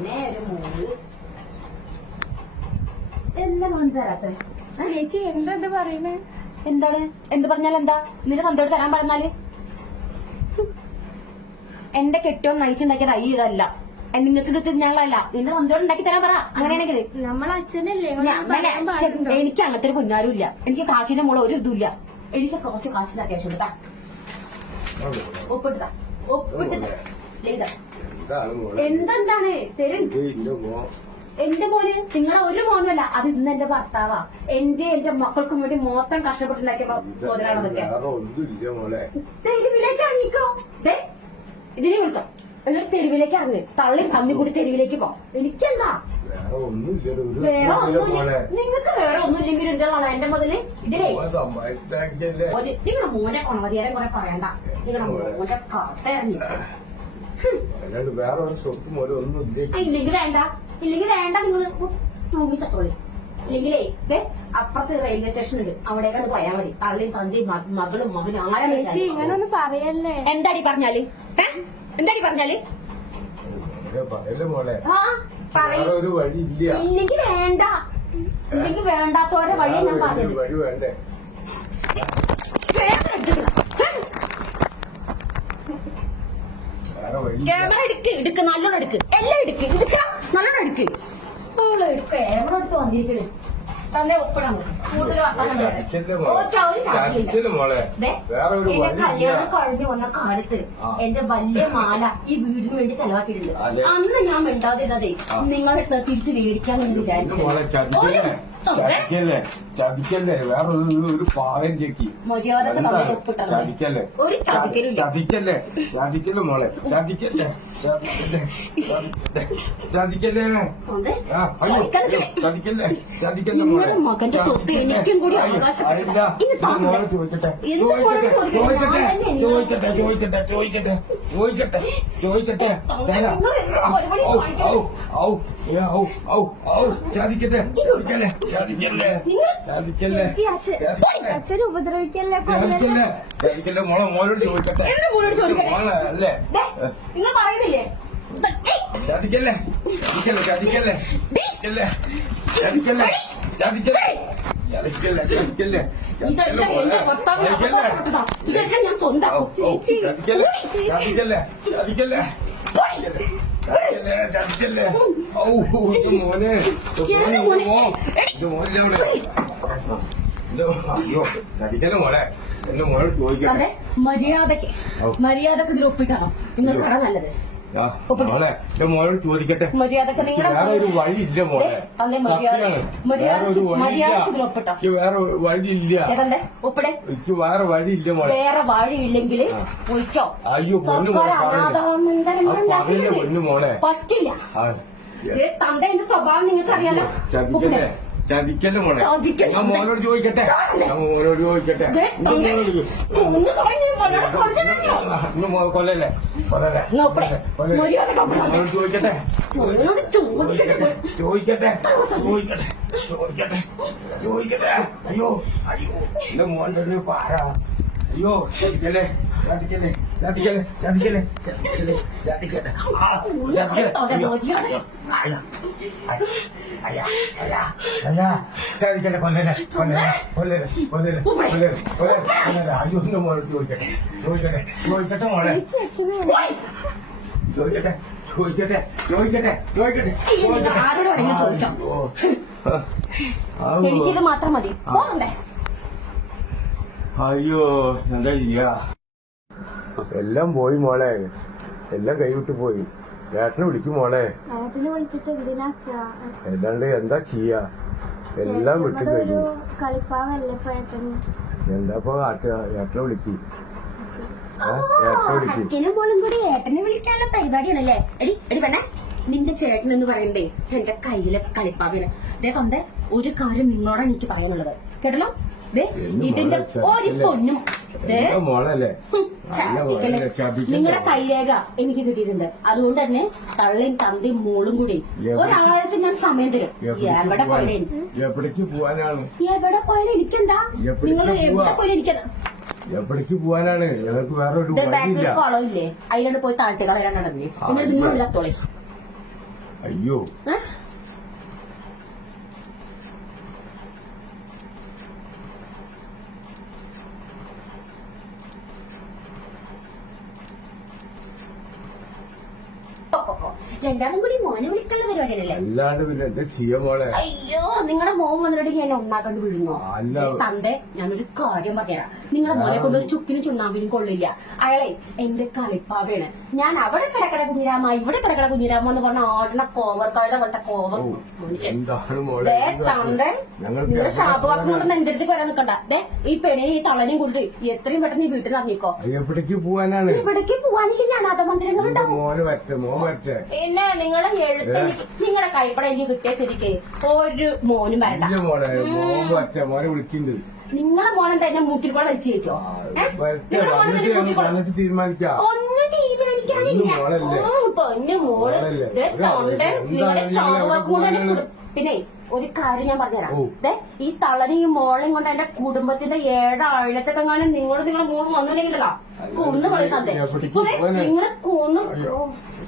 പിന്നെ ഒരു മോൾ എന്താ മോൻ തരാത്തത് ചേച്ചി എന്താ ഇത് പറയുന്നത് എന്താണ്? എന്ത് പറഞ്ഞാൽ എന്താ? നിന്റെ തന്തയോട് തരാൻ പറഞ്ഞാൽ? എന്റെ കെട്ടോ നയിച്ചുണ്ടാക്കിയത് അയ്യ ഇതല്ല. നിങ്ങൾക്ക് എടുത്ത് ഞങ്ങളല്ല. നിന്റെ തന്തയോട് ഉണ്ടാക്കി തരാൻ പറ. അങ്ങനെയാണെങ്കിൽ. നമ്മളെ അച്ഛനല്ലേ? എനിക്ക് അങ്ങനത്തെ ഒരു കുഞ്ഞാരും ഇല്ല എനിക്ക് കാശിന്റെ മോളെ ഒരു ഇതുമില്ല. എനിക്ക് കുറച്ച് കാശിന്റെ അത്യാവശ്യം ഒപ്പിട്ടാ ഒപ്പിട്ടാ ഒപ്പിട്ടുതാ എന്തെന്താണ്? തരും. എന്റെ മോന്? നിങ്ങളെ ഒരു മോനല്ല. അത് ഇന്ന് എന്റെ ഭർത്താവാ. എന്റെ എന്റെ മക്കൾക്കും വേണ്ടി മോശം കഷ്ടപ്പെട്ടുണ്ടാക്കിയ തെരുവിലേക്ക് ഇറങ്ങിക്കോ. ഇതിനെ വിളിച്ചോ. എന്നിട്ട് തെരുവിലേക്ക് ഇറങ്ങ്. തള്ളി തമ്മി കൂടി തെരുവിലേക്ക് പോ. എനിക്കെന്താ? വേറെ ഒന്നുമില്ല. ഒരു വേറെ ഒന്നും ഇല്ലെങ്കിൽ എന്താണോ നിങ്ങൾക്ക് വേറെ ഒന്നുമില്ലെങ്കിൽ എന്താണ് എന്റെ മുതൽ ഇതിലേ. നിങ്ങളുടെ മോനെ കൊണവതിയാരെ കുറെ പറയണ്ട. നിങ്ങളുടെ മോനെ ഇറങ്ങി അല്ലാണ്ട് വേറെ ഒരു സ്വപ്നം ഒരു ഒന്നും ഇല്ല ഇല്ലെങ്കിൽ വേണ്ട. ഇല്ലെങ്കിൽ വേണ്ട നിങ്ങൾ തൂങ്ങിച്ചോളി ഇല്ലെങ്കിലേ ഏ അപ്പുറത്ത് റെയിൽവേ സ്റ്റേഷൻ ഉണ്ട്. അവിടേക്കാണ് പോയാൽ മതി. തള്ളിയും മ- മകളും മകനും ആരും ഇങ്ങനെ ഒന്ന് പറയല്ലേ? എന്താടി പറഞ്ഞാൽ? ഏ? എന്താടി പറഞ്ഞാൽ? ഇങ്ങനെ പറയല്ലേ മോളെ? ആ പറയും. ഒരു വഴി ഇല്ല. ഇല്ലെങ്കിൽ വേണ്ട. ഇല്ലെങ്കിൽ വേണ്ടാത്തോരെ വഴി ഞാൻ പറഞ്ഞു വഴി വേണ്ടേ? ക്യാമറ എടുക്ക് എടുക്ക് നല്ലോണം എടുക്ക്. എല്ലാം എടുക്ക്. എടുക്ക നല്ലോണം എടുക്ക്. ക്യാമറ എടുത്ത് തന്നെ ഒപ്പിടാൻ കൂടുതൽ വേണ്ട. ഓ, ചൗരി മോളെ. ദേ, വേറെ ഒരു എന്റെ കല്യാണം ഇല്ല കഴിഞ്ഞു വന്ന കാലത്ത് ആ. എന്റെ വലിയ മാല ഈ വീടിന് വേണ്ടി ചെലവാക്കിയിട്ടുണ്ട്. അതെ. അന്ന് ഞാൻ മിണ്ടാതിരുന്നതേ ആ. നിങ്ങളെ തിരിച്ച് മേടിക്കാമെന്ന് ഇത് വിചാരിച്ചു മോളെ ചതിക്കല്ലേ? ചതിക്കല്ലേ? ചതിക്കല്ലേ? വേറെ ഒരു ഒരു പാകം ചേക്കി മതി. ചതിക്കല്ലേ? ഒരു ചതിക്കലും ഇല്ല. ചതിക്കല്ലേ? ചതിക്കല്ലേ മോളെ? ചതിക്കല്ലേ? ചതിക്കല്ലേ? ചതിക്കല്ലേ? ചതിക്കല്ലേ? ഉണ്ട്? ആ, അയ്യോ ചതിക്കല്ലേ? അയ്യോ, ചതിക്കല്ലേ? ചതിക്കല്ലേ നിങ്ങളുടെ മകന്റെ എനിക്കും കൂടി ചോദിക്കട്ടെ. ചോദിക്കട്ടെ. ചോദിക്കട്ടെ. ചോദിക്കട്ടെ ചോദിക്കട്ടെ. ചാദിക്കട്ടെ ചാദിക്കല്ലേ ചാദിക്കല്ലേ അച്ഛനെ ഉപദ്രവിക്കല്ലേ ചാദിക്കല്ലേ ചാദിക്കല്ലേ മോളെ മോനോട് ചോദിക്കട്ടെ. മോളെ അല്ലേ? നിങ്ങൾ പറയുന്നില്ലേ? ചതിക്കല്ലേ? ചതിക്കല്ലേ? ചതിക്കല്ലേ? ചതിക്കല്ലേ? ചതിക്കല്ലേ? ഇതെല്ലാം മര്യാദയ്ക്ക് മര്യാദയ്ക്ക് ഇതിൽ ഒപ്പിട്ടാണോ നിങ്ങൾ പറ നല്ലത്. വേറെ വഴിയില്ല മോളെ. വേറെ വഴിയില്ലെങ്കിൽ പറ്റില്ല. തന്റെ സ്വഭാവം നിങ്ങൾക്ക് അറിയാലോ ചതിക്കല്ലേ മോളെ? ചതിക്കല്ലേ? ഞാൻ മോനോട് ചോദിക്കട്ടെ. ഞാൻ മോനോട് ചോദിക്കട്ടെ. ദേ, ഇന്ന് മോനോട് ഒന്ന്? ഇന്ന് മോനെ കൊല്ലല്ലേ? കൊല്ലല്ലേ? നോക്കട്ടെ. മോനോട് ചോദിക്കട്ടെ. ചോദിക്കട്ടെ. ചോദിക്കട്ടെ ചോദിക്കട്ടെ. ചോദിക്കട്ടെ. ചോദിക്കട്ടെ. അയ്യോ അയ്യോ. എന്റെ മോന്റെ ഒരു പാറ അയ്യോ ചതിക്കല്ലേ? ചതിക്കല്ലേ? ചതിക്കല്ലേ ചതിക്കല്ലേ ചതിക്കല്ലേ ചതിക്കല്ലേ ആ ചതിക്കല്ലേ അല്ല അല്ല അല്ല അല്ല ചതിക്കല്ലേ കൊല്ലനെ കൊല്ലനെ കൊല്ലനെ കൊല്ലനെ കൊല്ലനെ കൊല്ലനെ അയ്യോ ഒന്ന് മോളെ ചോദിക്കട്ടെ ചോദിക്കട്ടെ ചോദിക്കട്ടെ മോളെ ചോദിക്കട്ടെ ചോദിക്കട്ടെ ചോദിക്കട്ടെ ചോദിക്കട്ടെ ആരോട് മാത്രം മതി അയ്യോ എന്താ എല്ലാം പോയി മോളെ. എല്ലാം കൈവിട്ട് പോയി. ഏട്ടനെ വിളിക്കും മോളെ. ഏതാണ്ട് എന്താ ചെയ്യാ? എല്ലാം വിട്ടു എന്താപ്പോ കഴിഞ്ഞു. എന്താ ഇപ്പൊ ഏട്ടനെ വിളിക്കും. അച്ഛനും പോലും കൂടി ഏട്ടനെ വിളിക്കാനുള്ള പരിപാടിയാണല്ലേ? എടി എടി പെണ്ണേ നിന്റെ ചേട്ടൻ എന്ന് പറയണ്ടേ എന്റെ കയ്യിലെ കളിപ്പാവിനെ അതേ കൊണ്ടേ ഒരു കാര്യം നിങ്ങളോടാണ് എനിക്ക് പറയാനുള്ളത്. കേട്ടല്ലോ? ദേ ഇതിന്റെ ഒരു പൊന്നും? നിങ്ങളുടെ കൈരേഖ എനിക്ക് കിട്ടിയിട്ടുണ്ട്. അതുകൊണ്ട് തന്നെ തള്ളയും തന്തയും മോളും കൂടി? ഒരാഴ്ച ഞാൻ സമയം തരും. എവിടെ പോയാലും എവിടെ പോയാലും എനിക്കെന്താ? നിങ്ങൾ എവിടെ? പോയാലും എനിക്കത് എവിടേക്ക് പോവാനാണ്? ഞങ്ങൾക്ക് വേറെ ഒരു അതിലോട്ട് പോയി താഴ്ത്തി നടന്നില്ലേ പിന്നെ അയ്യോ ഏ? ഓ, ഓ, ഓ. രണ്ടാളും കൂടി മോനെ വിളിക്കാനുള്ള അല്ലാണ്ട് പിന്നെ ചെയ്യ മോളെ? അയ്യോ നിങ്ങളുടെ മോൻ വന്നിട്ട് ഞാൻ ഒന്നാക്കണ്ട് വിഴുങ്ങോ അല്ല. തന്റെ ഞാനൊരു കാര്യം പറഞ്ഞുതരാം നിങ്ങളുടെ മോനെ കൊണ്ട് ഒരു ചുക്കിനും ചുണ്ണാമ്പിനും കൊള്ളില്ല. അയാളെ എന്റെ കളിപ്പാവയാണ് ഞാൻ അവിടെ കിടക്കട കുഞ്ഞിരാമ ഇവിടെ കിടക്കട കുഞ്ഞിരാമ എന്ന് പറഞ്ഞ ആടിന കാളുടെ പോലത്തെ കോവർ തന്റെ നിങ്ങളുടെ ശാപവാക്കുകൊണ്ടൊന്നും എന്റെ അടുത്ത് വരാൻ നിൽക്കണ്ട ദേ ഈ പെണിയും ഈ തളനെയും കൊണ്ട് എത്രയും പെട്ടെന്ന് ഈ വീട്ടിൽ ഇറങ്ങിക്കോ എവിടേക്ക് പോവാനാണ്. ഇവിടേക്ക് പോവാനില്ല. ഞാൻ എന്റെ അധമന്ദിരങ്ങളുണ്ടാവും മോന് മോൻ പിന്നെ നിങ്ങൾ എഴുത്ത് നിങ്ങളുടെ കൈപ്പട എനിക്ക് കിട്ടിയ സ്ഥിതിക്ക് ഒരു മോനും വരണ്ട. മോനെ നിങ്ങളെ വലിച്ചു കയറ്റോ നിങ്ങളെ മോനെ തന്നെ എന്നെ ഞങ്ങൾ മൂട്ടിൽ കൂടെ- വന്നിട്ട് ഒന്നും തീരുമാനിക്കാനില്ല. പൊന്നു മോൾ. നിങ്ങളുടെ പിന്നെ ഒരു കാര്യം ഞാൻ പറഞ്ഞുതരാം. ദേ ഈ തളനെയും മോളെയും കൊണ്ട് എന്റെ കുടുംബത്തിന്റെ ഏഴായിരത്തൊക്കെ കാണാൻ നിങ്ങൾ നിങ്ങളെ മോൾ വന്നില്ലെങ്കിലോ കൊന്നു പോകാനാ? നിങ്ങളെ കൊന്നു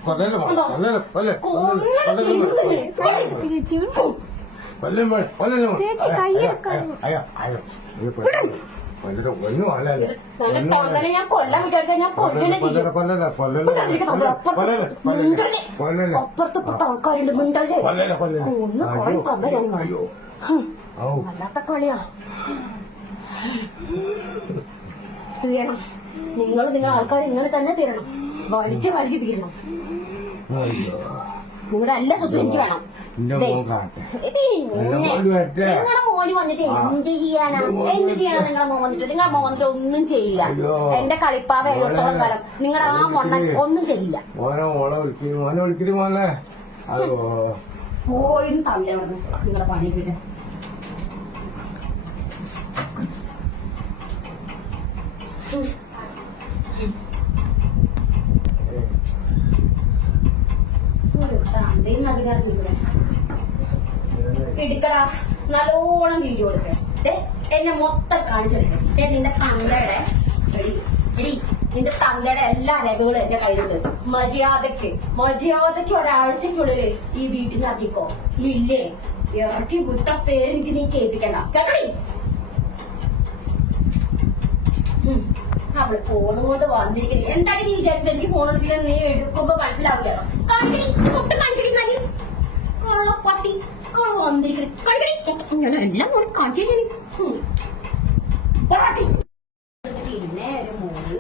കൊല്ലല്ലേ കൊല്ലേ കൊല്ലം ഒന്നും അല്ലല്ലേ ഞാൻ വിചാരിച്ചാൽ ഞാൻ ആൾക്കാരുണ്ട് മിണ്ടല്ലേ. അയ്യോ കളിയാ തീരണം. നിങ്ങൾ നിങ്ങൾ ആൾക്കാർ ഇങ്ങനെ തന്നെ തീരണം. വലിച്ച് വലിച്ച് തീരണം നിങ്ങളുടെ എല്ലാ സ്വത്തും എനിക്ക് വേണം. നിങ്ങളുടെ മോന് വന്നിട്ട് എന്ത് ചെയ്യാനാ? എന്ത് ചെയ്യാനാ നിങ്ങളെ മോൻ വന്നിട്ട്? നിങ്ങളെ മോൻ വന്നിട്ട് ഒന്നും ചെയ്യില്ല. എന്റെ കളിപ്പാവ എഴുത്തോളം കാലം നിങ്ങളുടെ ആ മണ്ണ ഒന്നും ചെയ്യില്ല. മോനെ മോളെ വിളിക്കുന്നു മോനെ വിളിക്കുന്നു മോനെ. അയ്യോ. പോയും പണിയൊക്കെ നല്ലോണം വീഡിയോ എടുക്കേ. എന്നെ മൊത്തം കാണിച്ചെടുക്കേ നിന്റെ എടി നിന്റെ തന്തയുടെ എല്ലാ രേഖകളും എന്റെ കയ്യിലുണ്ട്. മര്യാദയ്ക്ക് മര്യാദയ്ക്ക് ഒരാഴ്ചക്കുള്ളിൽ ഈ ഇറക്കിക്കോ ഇല്ലേ? ഇറക്കി വിട്ട പേര് എനിക്ക് നീ കേൾപ്പിക്കണ്ട. കേട്ടടി. അവൾ ഫോണും കൊണ്ട് വന്നിരിക്കുന്നത് എന്താണ് നീ വിചാരിച്ചത്? എനിക്ക് ഫോൺ എടുക്കില്ല നീ എടുക്കുമ്പോ മനസ്സിലാവില്ല എല്ലാം കൂടെ കാണിച്ചു പിന്നെ ഒരു മോൾ.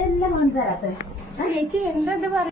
എല്ലാം വന്നു തരാത്ത ചേച്ചി എന്താ ഇത് പറ